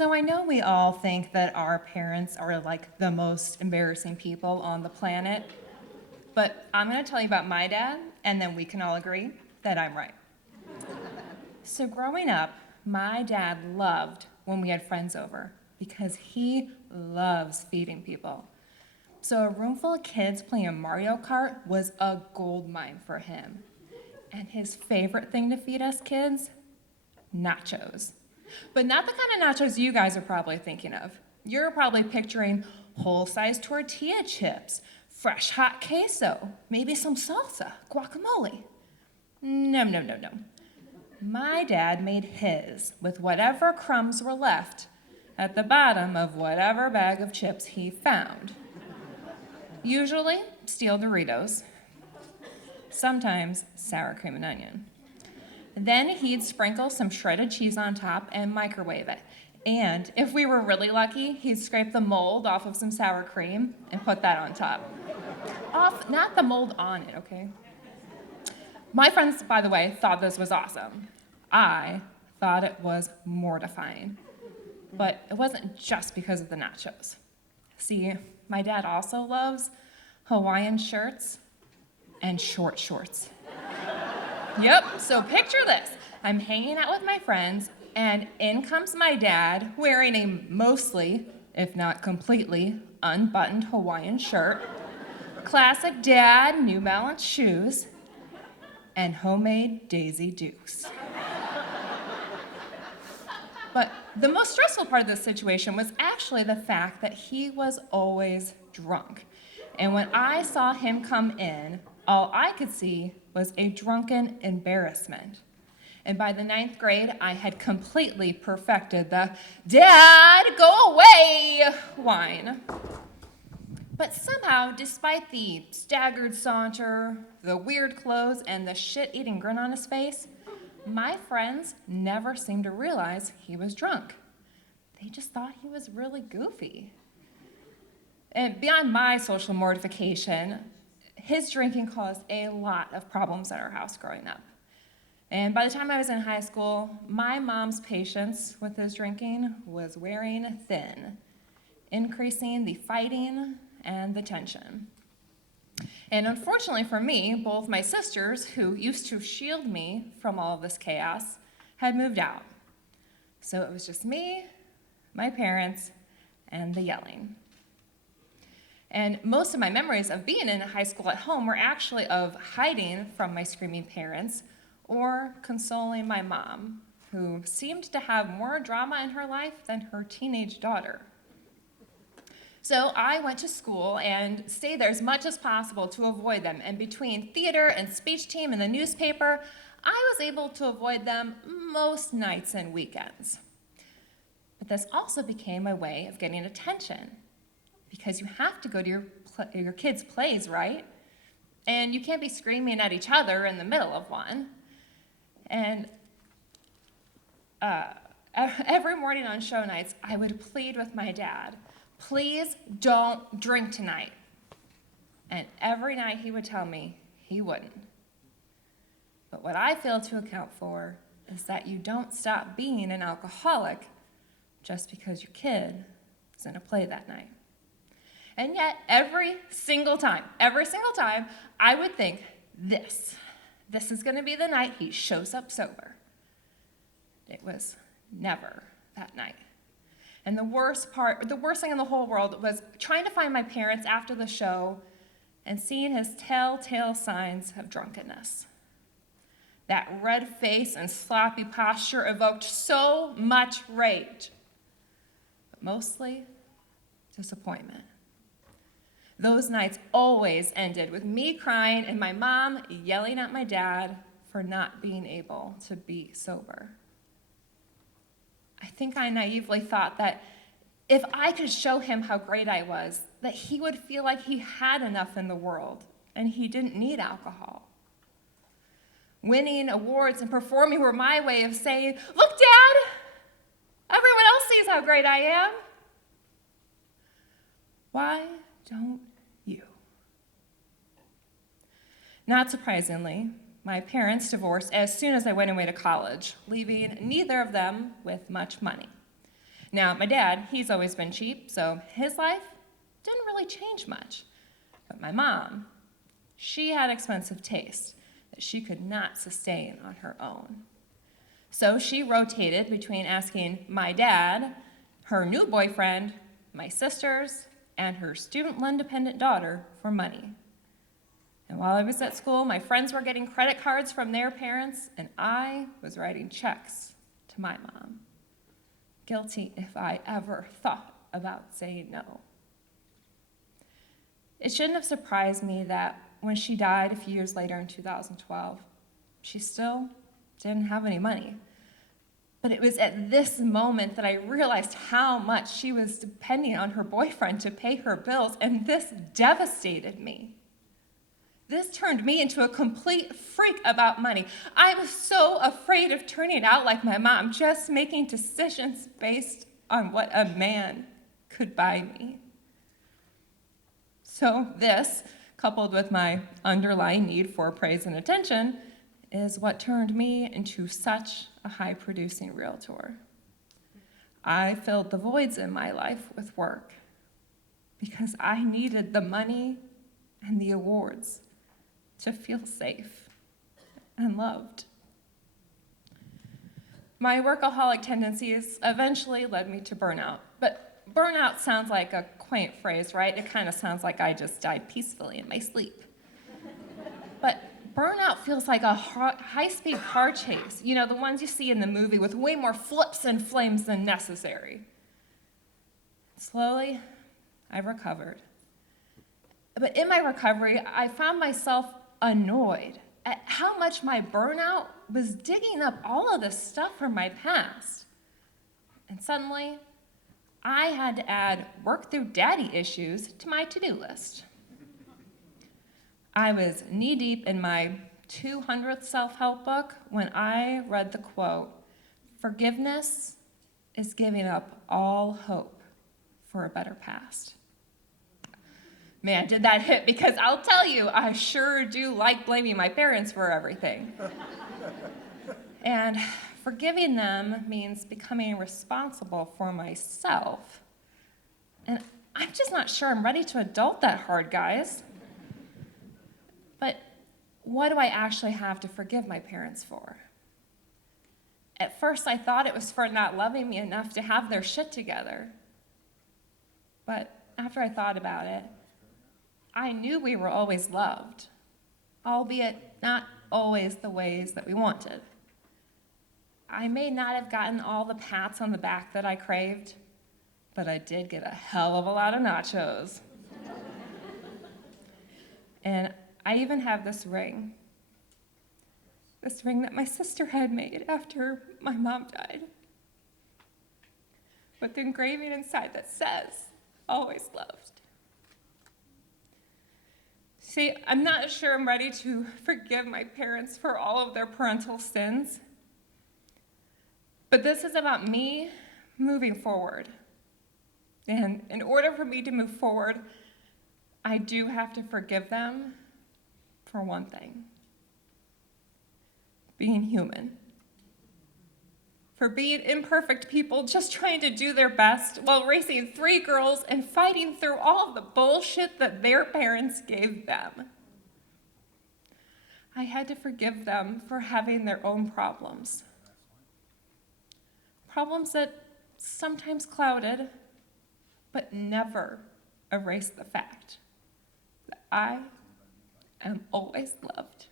So I know we all think that our parents are like the most embarrassing people on the planet, but I'm gonna tell you about my dad, and then we can all agree that I'm right. So growing up, my dad loved when we had friends over because he loves feeding people. So a room full of kids playing Mario Kart was a gold mine for him. And his favorite thing to feed us kids? Nachos. But not the kind of nachos you guys are probably thinking of. You're probably picturing whole-sized tortilla chips, fresh hot queso, maybe some salsa, guacamole. No, no, no, no. My dad made his with whatever crumbs were left at the bottom of whatever bag of chips he found. Usually, steel Doritos. Sometimes sour cream and onion. Then he'd sprinkle some shredded cheese on top and microwave it. And if we were really lucky, he'd scrape the mold off of some sour cream and put that on top. Not the mold on it, okay? My friends, by the way, thought this was awesome. I thought it was mortifying. But it wasn't just because of the nachos. See, my dad also loves Hawaiian shirts and short shorts. Yep, so picture this. I'm hanging out with my friends, and in comes my dad wearing a mostly, if not completely, unbuttoned Hawaiian shirt, classic dad New Balance shoes, and homemade Daisy Dukes. But the most stressful part of this situation was actually the fact that he was always drunk. And when I saw him come in, all I could see was a drunken embarrassment. And by the 9th grade, I had completely perfected the "Dad, go away" whine. But somehow, despite the staggered saunter, the weird clothes, and the shit-eating grin on his face, my friends never seemed to realize he was drunk. They just thought he was really goofy. And beyond my social mortification, his drinking caused a lot of problems at our house growing up. And by the time I was in high school, my mom's patience with his drinking was wearing thin, increasing the fighting and the tension. And unfortunately for me, both my sisters, who used to shield me from all of this chaos, had moved out. So it was just me, my parents, and the yelling. And most of my memories of being in high school at home were actually of hiding from my screaming parents or consoling my mom, who seemed to have more drama in her life than her teenage daughter. So I went to school and stayed there as much as possible to avoid them. And between theater and speech team and the newspaper, I was able to avoid them most nights and weekends. But this also became a way of getting attention, because you have to go to your kids' plays, right? And you can't be screaming at each other in the middle of one. And every morning on show nights, I would plead with my dad, "Please don't drink tonight." And every night he would tell me he wouldn't. But what I fail to account for is that you don't stop being an alcoholic just because your kid is in a play that night. And yet, every single time, I would think, this is gonna be the night he shows up sober. It was never that night. And the worst thing in the whole world was trying to find my parents after the show and seeing his telltale signs of drunkenness. That red face and sloppy posture evoked so much rage, but mostly disappointment. Those nights always ended with me crying and my mom yelling at my dad for not being able to be sober. I think I naively thought that if I could show him how great I was, that he would feel like he had enough in the world and he didn't need alcohol. Winning awards and performing were my way of saying, "Look, Dad, everyone else sees how great I am. Why don't you?" Not surprisingly, my parents divorced as soon as I went away to college, leaving neither of them with much money. Now, my dad, he's always been cheap, so his life didn't really change much. But my mom, she had expensive taste that she could not sustain on her own. So she rotated between asking my dad, her new boyfriend, my sisters, and her student loan-dependent daughter for money. And while I was at school, my friends were getting credit cards from their parents, and I was writing checks to my mom. Guilty if I ever thought about saying no. It shouldn't have surprised me that when she died a few years later in 2012, she still didn't have any money. But it was at this moment that I realized how much she was depending on her boyfriend to pay her bills, and this devastated me. This turned me into a complete freak about money. I was so afraid of turning out like my mom, just making decisions based on what a man could buy me. So this, coupled with my underlying need for praise and attention, is what turned me into such a high-producing realtor. I filled the voids in my life with work because I needed the money and the awards to feel safe and loved. My workaholic tendencies eventually led me to burnout, but burnout sounds like a quaint phrase, right? It kind of sounds like I just died peacefully in my sleep. But burnout feels like a high-speed car chase, you know, the ones you see in the movie with way more flips and flames than necessary. Slowly, I recovered. But in my recovery, I found myself annoyed at how much my burnout was digging up all of this stuff from my past. And suddenly, I had to add work through daddy issues to my to-do list. I was knee-deep in my 200th self-help book when I read the quote, "Forgiveness is giving up all hope for a better past." Man, did that hit, because I'll tell you, I sure do like blaming my parents for everything. And forgiving them means becoming responsible for myself. And I'm just not sure I'm ready to adult that hard, guys. But what do I actually have to forgive my parents for? At first, I thought it was for not loving me enough to have their shit together. But after I thought about it, I knew we were always loved, albeit not always the ways that we wanted. I may not have gotten all the pats on the back that I craved, but I did get a hell of a lot of nachos. And I even have this ring that my sister had made after my mom died, with the engraving inside that says, "Always loved." See, I'm not sure I'm ready to forgive my parents for all of their parental sins, but this is about me moving forward. And in order for me to move forward, I do have to forgive them for one thing: being human. For being imperfect people just trying to do their best while raising 3 girls and fighting through all of the bullshit that their parents gave them. I had to forgive them for having their own problems. Problems that sometimes clouded, but never erased the fact that I am always loved.